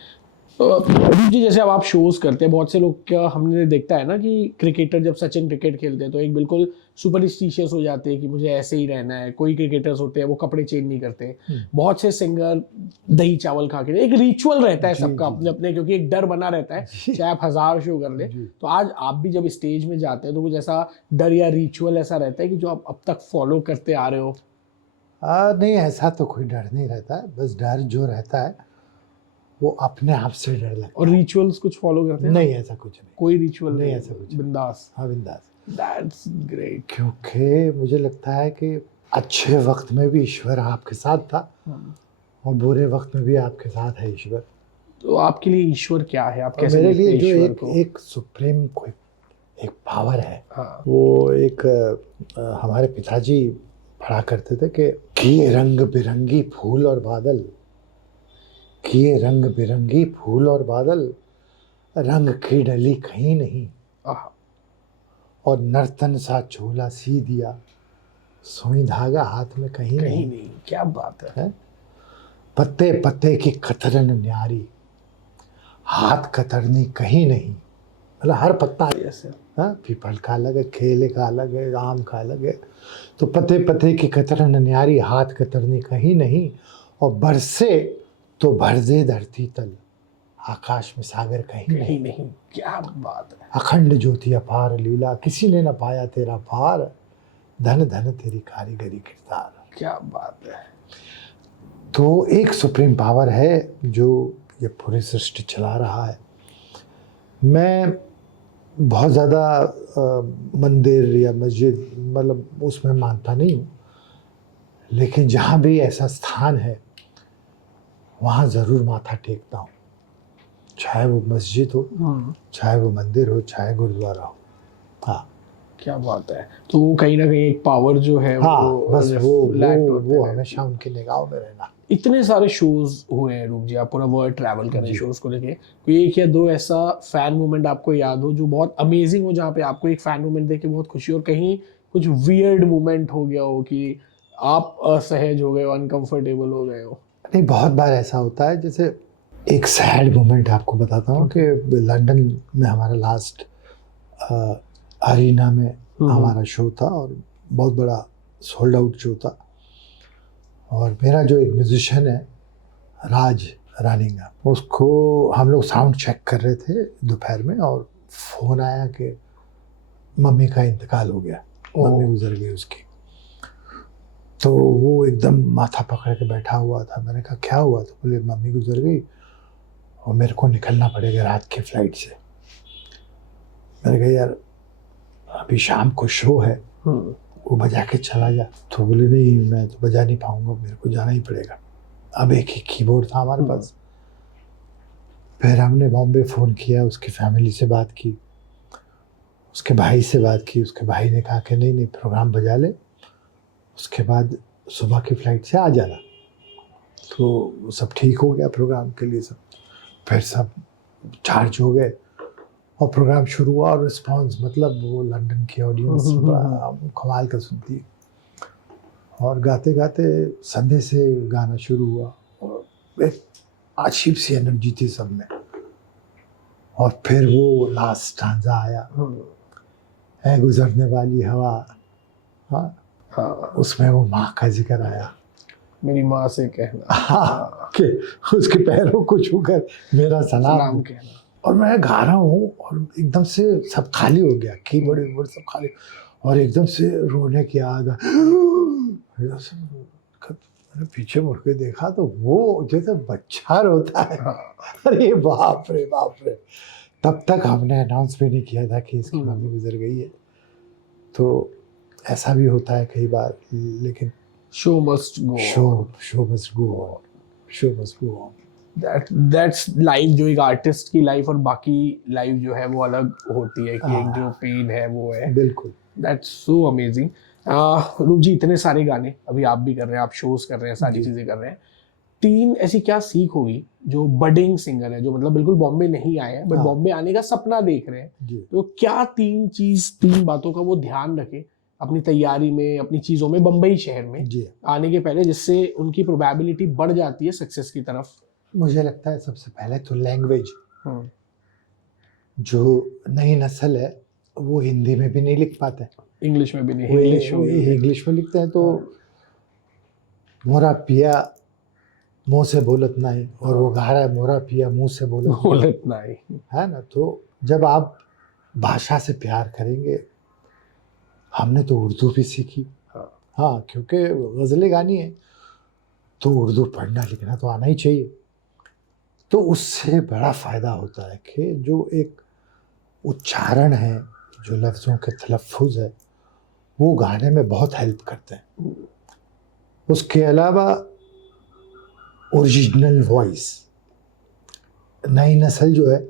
अभी जी जैसे अब आप शोज करते हैं, बहुत से लोग क्या हमने देखता है ना कि क्रिकेटर जब सचिन क्रिकेट खेलते हैं तो एक बिल्कुल सुपरस्टिशियस हो जाते हैं कि मुझे ऐसे ही रहना है। कोई क्रिकेटर्स होते हैं वो कपड़े चेंज नहीं करते। बहुत से सिंगर दही चावल खा के, एक रिचुअल रहता है सबका अपने अपने, क्योंकि एक डर बना रहता है चाहे आप 1000 शो कर ले। तो आज आप भी जब स्टेज में जाते हैं तो कुछ ऐसा डर या रिचुअल ऐसा रहता है कि जो आप अब तक फॉलो करते आ रहे हो? नहीं, ऐसा तो कोई डर नहीं रहता है, बस डर जो रहता है वो अपने आप से डर लगता है। और रिचुअल्स कुछ फॉलो करते हैं? नहीं, ऐसा कुछ नहीं, कोई रिचुअल नहीं, ऐसा कुछ बिंदास। हाँ, बिंदास। That's great. क्योंकि मुझे लगता है कि अच्छे वक्त में भी ईश्वर आपके साथ था और बुरे वक्त में भी आपके साथ है ईश्वर। तो आपके लिए ईश्वर क्या है, आप कैसे मेरे लिए जो ईश्वर को? एक सुप्रीम कोई एक पावर है। हाँ। वो एक हमारे पिताजी पढ़ा करते थे कि किए रंग बिरंगी फूल और बादल, किए रंग बिरंगी फूल और बादल, रंग की डली कहीं नहीं, और नर्तन सा चोला सी दिया, सुई धागा हाथ में कहीं नहीं। क्या बात है? पत्ते पत्ते की कतरन न्यारी, हाथ कतरनी कहीं नहीं। मतलब हर पत्ता पीपल का अलग है, केले का अलग है, आम का अलग है। तो पत्ते पत्ते की कतरन न्यारी, हाथ कतरनी कहीं नहीं, और बरसे तो भर दे धरती तल, आकाश में सागर कहीं नहीं। क्या बात है? अखंड ज्योति अपार लीला, किसी ने न पाया तेरा पार, धन धन तेरी कारीगरी किरदार। क्या बात है? तो एक सुप्रीम पावर है जो ये पूरी सृष्टि चला रहा है। मैं बहुत ज़्यादा मंदिर या मस्जिद मतलब उसमें मानता नहीं हूँ, लेकिन जहाँ भी ऐसा स्थान है वहाँ ज़रूर माथा टेकता हूँ, चाहे वो मस्जिद हो, चाहे वो मंदिर हो, चाहे गुरुद्वारा हो। हाँ, क्या बात है। तो वो कहीं ना कहीं एक पावर जो है हाँ, वो बस reflect होते वो रहती हमेशा है। उनकी निगाहों में रहना। इतने सारे शोज हुए हैं रूप जी, आप पूरा वर्ल्ड ट्रैवल करें जी। शोज को लेके, कोई एक या दो ऐसा फैन मोमेंट आपको याद हो जो बहुत अमेजिंग हो, जहाँ पे आपको एक फैन मोमेंट देख के बहुत खुशी हो, और कहीं कुछ वियर्ड मोमेंट हो गया हो कि आप असहज हो गए हो, अनकंफर्टेबल हो गए हो? नहीं, बहुत बार ऐसा होता है। जैसे एक सैड मोमेंट आपको बताता हूँ कि लंदन में हमारा लास्ट अरीना में हमारा शो था और बहुत बड़ा सोल्ड आउट शो था। और मेरा जो एक म्यूजिशियन है राज रानिंगा, उसको हम लोग साउंड चेक कर रहे थे दोपहर में और फ़ोन आया कि मम्मी का इंतकाल हो गया, मम्मी गुजर गई उसकी। तो वो एकदम माथा पकड़ के बैठा हुआ था। मैंने कहा क्या हुआ? तो बोले मम्मी गुजर गई और मेरे को निकलना पड़ेगा रात की फ़्लाइट से। मैंने कहा यार अभी शाम को शो है, वो बजा के चला जा। तो बोले नहीं, मैं तो बजा नहीं पाऊँगा, मेरे को जाना ही पड़ेगा। अब एक ही कीबोर्ड था हमारे पास। फिर हमने बॉम्बे फ़ोन किया, उसकी फैमिली से बात की, उसके भाई से बात की। उसके भाई ने कहा कि नहीं नहीं, प्रोग्राम बजा ले, उसके बाद सुबह की फ़्लाइट से आ जाना। तो सब ठीक हो गया प्रोग्राम के लिए सब। फिर सब चार्ज हो गए और प्रोग्राम शुरू हुआ। और रिस्पॉन्स मतलब वो लंदन की ऑडियंस बड़ा कमाल का सुनती है। और गाते गाते संडे से गाना शुरू हुआ और एक अजीब सी एनर्जी थी सब में। और फिर वो लास्ट स्टांजा आया, है गुजरने वाली हवा। हाँ, उसमें वो माँ का जिक्र आया, मेरी माँ से कहना। हाँ, कि उसके पैरों को छूकर मेरा सलाम कहना। और मैं गा रहा हूँ और एकदम से सब खाली हो गया, कीबोर्ड वीबोर्ड सब खाली। और एकदम से रोने की आवाज़। मैंने पीछे मुड़ के देखा तो वो जैसे बच्चा रोता है। अरे बाप रे बाप रे। तब तक हमने अनाउंस भी नहीं किया था कि इसकी मम्मी गुजर गई है। तो ऐसा भी होता है कई बार, लेकिन show must go, show must go on, show must go on. That's life, जो एक आर्टिस्ट की लाइफ और बाकी लाइफ जो है वो अलग होती है, कि एक जो पेन है वो है। बिल्कुल। That's so amazing. रूप जी, इतने सारे गाने अभी आप भी कर रहे हैं, आप शोज कर रहे हैं, सारी चीजें कर रहे हैं, तीन ऐसी क्या सीख होगी जो बडिंग सिंगर है, जो मतलब बिल्कुल बॉम्बे नहीं आए हैं बट बॉम्बे आने का सपना देख रहे हैं, तो क्या तीन बातों का वो ध्यान रखे अपनी तैयारी में, अपनी चीजों में, बम्बई शहर में आने के पहले, जिससे उनकी प्रोबेबिलिटी बढ़ जाती है सक्सेस की तरफ? मुझे लगता है सबसे पहले तो लैंग्वेज। जो नई नस्ल है वो हिंदी में भी नहीं लिख पाते, इंग्लिश में भी नहीं, इंग्लिश में लिखते हैं। तो मोरा पिया मुंह से बोलत नहीं, और वो गा रहा है मोरा पिया मुंह से बोलत नहीं, है ना। तो जब आप भाषा से प्यार करेंगे, हमने तो उर्दू भी सीखी। हाँ, क्योंकि गज़लें गानी है तो उर्दू पढ़ना लिखना तो आना ही चाहिए। तो उससे बड़ा फ़ायदा होता है कि जो एक उच्चारण है, जो लफ्ज़ों के तलफ़ुज़ है, वो गाने में बहुत हेल्प करते हैं। उसके अलावा ओरिजिनल वॉइस। नई नस्ल जो है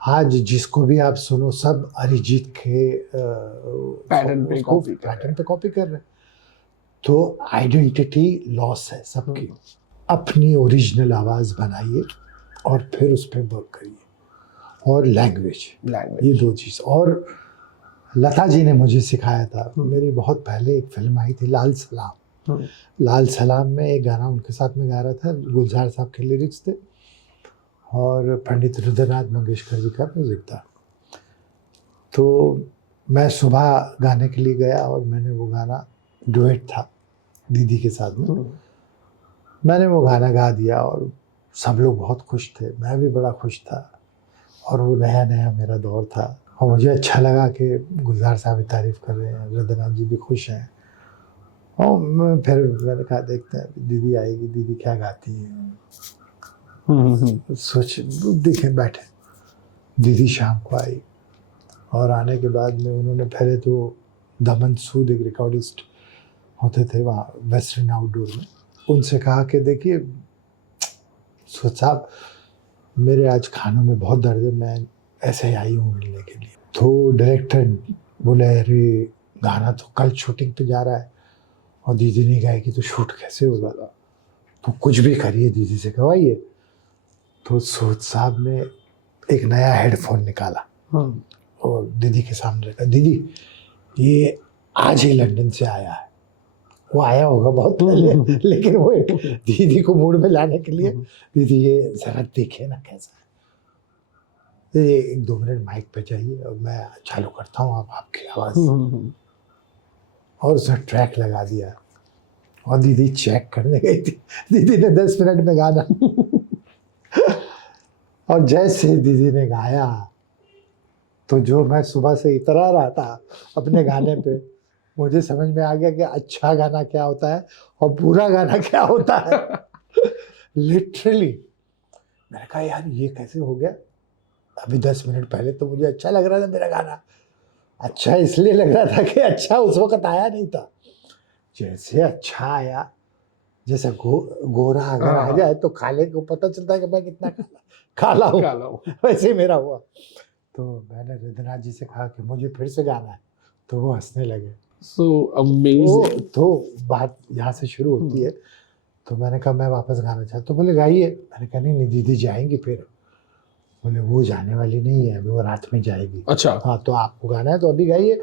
आज जिसको भी आप सुनो सब अरिजीत के पैटर्न पे कॉपी कर रहे हैं। तो आइडेंटिटी लॉस है सबकी। अपनी ओरिजिनल आवाज़ बनाइए और फिर उस पर वर्क करिए। और लैंग्वेज, ये दो चीज़। और लता जी ने मुझे सिखाया था, मेरी बहुत पहले एक फिल्म आई थी लाल सलाम। लाल सलाम में एक गाना उनके साथ में गा रहा था, गुलजार साहब के लिरिक्स थे और पंडित रुद्रनाथ मंगेशकर जी का म्यूज़िक था। तो मैं सुबह गाने के लिए गया और मैंने वो गाना, डुएट था दीदी के साथ में, मैंने वो गाना गा दिया और सब लोग बहुत खुश थे, मैं भी बड़ा खुश था। और वो नया नया मेरा दौर था और मुझे अच्छा लगा कि गुलजार साहब भी तारीफ़ कर रहे हैं, रुद्रनाथ जी भी खुश हैं। और फिर मैंने कहा देखते हैं, दीदी आएगी, दीदी क्या गाती है। सोच देखें बैठे, दीदी शाम को आई और आने के बाद में उन्होंने पहले तो दमन सूद, एक रिकॉर्डिस्ट, होते थे वहाँ वेस्टर्न आउटडोर में, उनसे कहा कि देखिए सूद साहब, मेरे आज खानों में बहुत दर्द है, मैं ऐसे ही आई हूँ मिलने के लिए। तो डायरेक्टर बोले अरे गाना तो कल शूटिंग पे जा रहा है, और दीदी ने कहा कि तो शूट कैसे होगा, तो कुछ भी करिए, दीदी से कहवाइए। तो सूद साहब ने एक नया हेडफोन निकाला और दीदी के सामने रखा, दीदी ये आज ही लंदन से आया है। वो आया होगा बहुत पहले, लेकिन वो एक दीदी को मूड में लाने के लिए, दीदी ये जरा देखे ना कैसा है, ये 1-2 मिनट माइक पे जाइए और मैं चालू करता हूँ आप आपकी आवाज़। और उसने ट्रैक लगा दिया और दीदी चेक करने गई थी। दीदी ने 10 मिनट में गाना और जैसे दीदी ने गाया तो जो मैं सुबह से इतरा रहा था अपने गाने पे, मुझे समझ में आ गया कि अच्छा गाना क्या होता है और बुरा गाना क्या होता है। लिटरली मैंने कहा यार ये कैसे हो गया, अभी 10 मिनट पहले तो मुझे अच्छा लग रहा था मेरा गाना, अच्छा इसलिए लग रहा था कि अच्छा उस वक्त आया नहीं था। जैसे अच्छा आया, जैसे गोरा अगर आ जाए तो काले को पता चलता है कि मैं कितना काला हूँ, वैसे ही मेरा हुआ। तो मैंने रिद्धनाथ जी से कहा कि मुझे फिर से गाना है, तो वो हंसने लगे। So amazing. तो बात यहाँ से शुरू होती है। तो मैंने कहा मैं वापस गाना चाहता, तो बोले गाइए। मैंने कहा नहीं दीदी जाएंगी फिर। बोले वो जाने वाली नहीं है, वो रात में जाएगी। अच्छा। हाँ तो आपको गाना है तो अभी गाइए,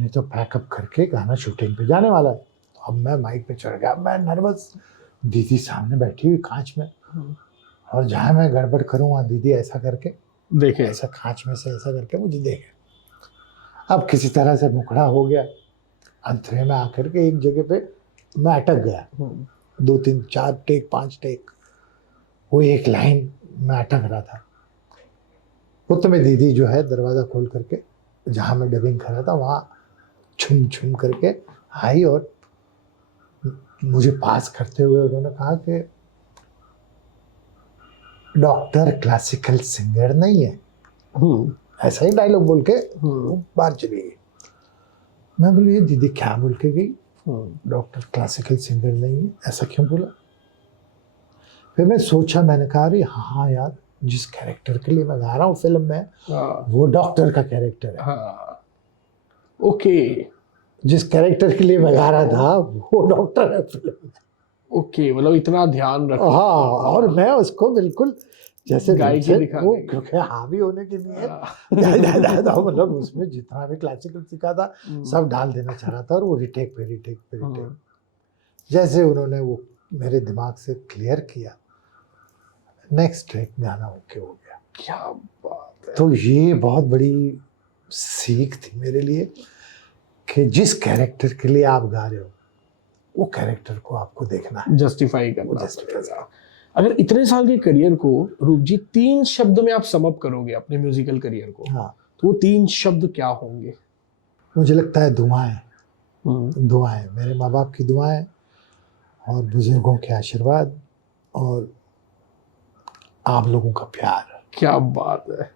नहीं तो पैकअप करके गाना शूटिंग पे जाने वाला है। तो अब मैं माइक पे चढ़ गया, मैं नर्वस, दीदी सामने बैठी हुई कांच में, और जहाँ मैं गड़बड़ करूँ वहाँ दीदी ऐसा करके देखे, ऐसा कांच में से ऐसा करके मुझे देखे। अब किसी तरह से मुखड़ा हो गया, अंतरे में आकर के एक जगह पे मैं अटक गया। 2 3 4 टेक 5 टेक वो एक लाइन में अटक रहा था। उस में दीदी जो है दरवाज़ा खोल करके जहाँ मैं डबिंग कर रहा था वहाँ छुम छुम करके आई और मुझे पास करते हुए उन्होंने कहा कि डॉक्टर क्लासिकल सिंगर नहीं है, ऐसा ही डायलॉग बोल के वो बाहर चली गई। मैं बोली ये दीदी क्या बोल के गई, डॉक्टर क्लासिकल सिंगर नहीं है, ऐसा क्यों बोला। फिर मैं सोचा, मैंने कहा अरे हाँ यार, जिस कैरेक्टर के लिए मैं गा रहा हूँ फिल्म में, वो डॉक्टर का कैरेक्टर है। ओके, जिस कैरेक्टर के लिए मैं गा रहा था वो डॉक्टर है फिल्म में। ओके, मतलब इतना ध्यान रखा। हाँ, और मैं उसको बिल्कुल जैसे गायकी दिखाने वो क्योंकि हावी होने के लिए मतलब उसमें जितना भी क्लासिकल सीखा था सब डाल देना चाह रहा था, और वो रिटेक पे रिटेक जैसे उन्होंने वो मेरे दिमाग से क्लियर किया, नेक्स्ट ट्रैक गाना ओके हो गया। क्या बात है। तो ये बहुत बड़ी सीख थी मेरे लिए कि जिस कैरेक्टर के लिए आप गा रहे हो वो कैरेक्टर को आपको देखना है, जस्टिफाई करना। अगर इतने साल के करियर को रूप जी 3 शब्द में आप समअप करोगे अपने म्यूजिकल करियर को, हाँ, तो वो 3 शब्द क्या होंगे? मुझे लगता है दुआएं, मेरे माँ बाप की दुआएं और बुजुर्गों के आशीर्वाद और आप लोगों का प्यार। क्या बात है।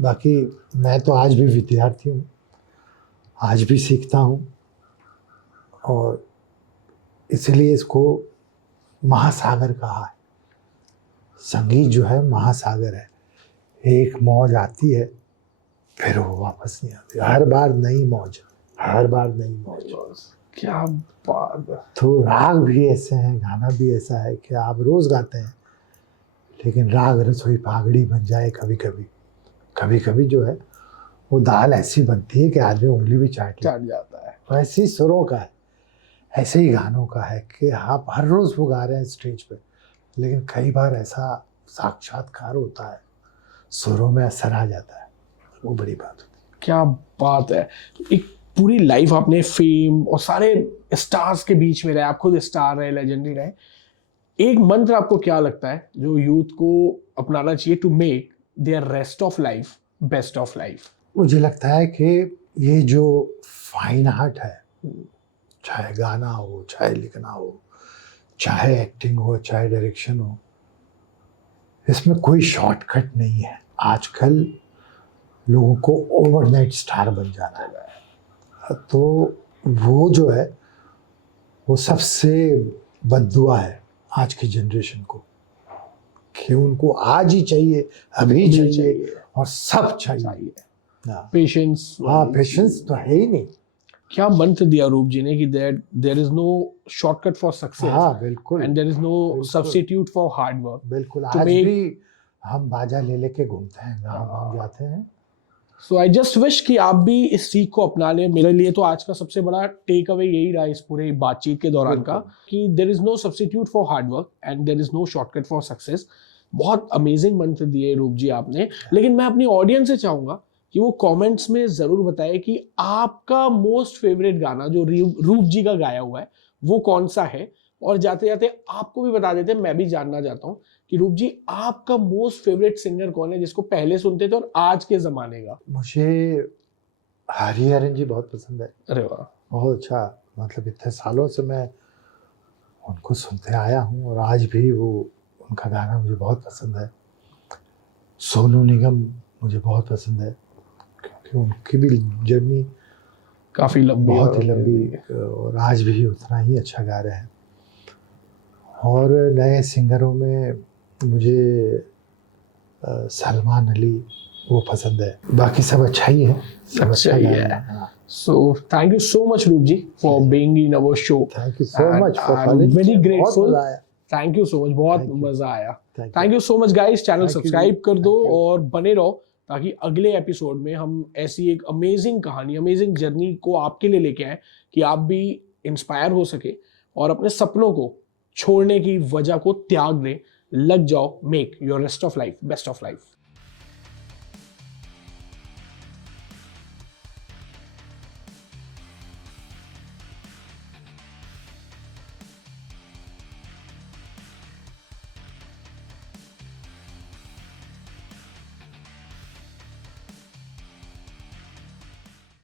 बाकी मैं तो आज भी विद्यार्थी हूँ, आज भी सीखता हूँ, और इसलिए इसको महासागर कहा है। संगीत जो है महासागर है, एक मौज आती है फिर वो वापस नहीं आती, हर बार नई मौज। क्या बात है। तो राग भी ऐसे हैं, गाना भी ऐसा है कि आप रोज गाते हैं, लेकिन राग रसोई पागड़ी बन जाए कभी कभी जो है वो दाल ऐसी बनती है कि आदमी उंगली भी चाट जाता है। वैसे ही सुरों का है, ऐसे ही गानों का है कि आप हर रोज़ वो गा रहे हैं स्टेज पे, लेकिन कई बार ऐसा साक्षात्कार होता है, सुरों में असर आ जाता है, वो बड़ी बात होती है। क्या बात है। एक पूरी लाइफ आपने फेम और सारे स्टार्स के बीच में रहे, आप खुद स्टार रहे, लेजेंडरी रहे। एक मंत्र आपको क्या लगता है जो यूथ को अपनाना चाहिए to make their rest of life best of life? मुझे लगता है कि ये जो फाइन आर्ट है, चाहे गाना हो, चाहे लिखना हो, चाहे एक्टिंग हो, चाहे डायरेक्शन हो, इसमें कोई शॉर्टकट नहीं है। आजकल लोगों को ओवरनाइट स्टार बन जाना है, तो वो जो है वो सबसे बद्दुआ है आज की जनरेशन को, कि उनको आज ही चाहिए, अभी चाहिए और सब चाहिए। पेशेंस, हाँ, पेशेंस तो है ही नहीं। क्या मंत्र दिया रूप जी ने कि there is no shortcut for success, हाँ बिल्कुल, and there is no substitute for hard work. बिल्कुल। आज भी हम बाजा ले लेके घूमते हैं, हम जाते हैं। सो आई जस्ट विश कि आप भी इस सीख को अपना लें। मेरे लिए तो आज का सबसे बड़ा टेक अवे यही रहा इस पूरे बातचीत के दौरान का, कि there is no substitute for hard work and there is no shortcut for success. बहुत अमेजिंग मंत्र दिए रूप जी आपने। लेकिन मैं अपनी ऑडियंस से चाहूंगा कि वो कमेंट्स में जरूर बताए कि आपका मोस्ट फेवरेट गाना जो रूप जी का गाया हुआ है वो कौन सा है। और जाते जाते आपको भी बता देते हैं, मैं भी जानना चाहता हूँ कि रूप जी आपका मोस्ट फेवरेट सिंगर कौन है, जिसको पहले सुनते थे और आज के जमाने का। मुझे हरिहरन जी बहुत पसंद है। अरे वाह, बहुत अच्छा। मतलब इतने सालों से मैं उनको सुनते आया हूँ और आज भी वो उनका गाना मुझे बहुत पसंद है। सोनू निगम मुझे बहुत पसंद है, क्योंकि उनकी भी जर्नी काफी लंबी, बहुत ही लंबी, और आज भी उतना ही अच्छा गा रहे हैं। और नए सिंगरों में मुझे सलमान अली वो पसंद है। बाकी सब अच्छा ही है, सब अच्छा ही है। So thank you so much रूप जी for being in our show. Thank you so much for I'm calling. very grateful. बहुत मजा आया। Thank you so much, बहुत मजा आया। Thank Thank you so much guys, channel subscribe कर दो और बने रहो, ताकि अगले एपिसोड में हम ऐसी एक अमेजिंग कहानी, अमेजिंग जर्नी को आपके लिए लेके आए कि आप भी इंस्पायर हो सके और अपने सपनों को छोड़ने की वजह को त्याग दें। लग जाओ, make your rest of life best of life.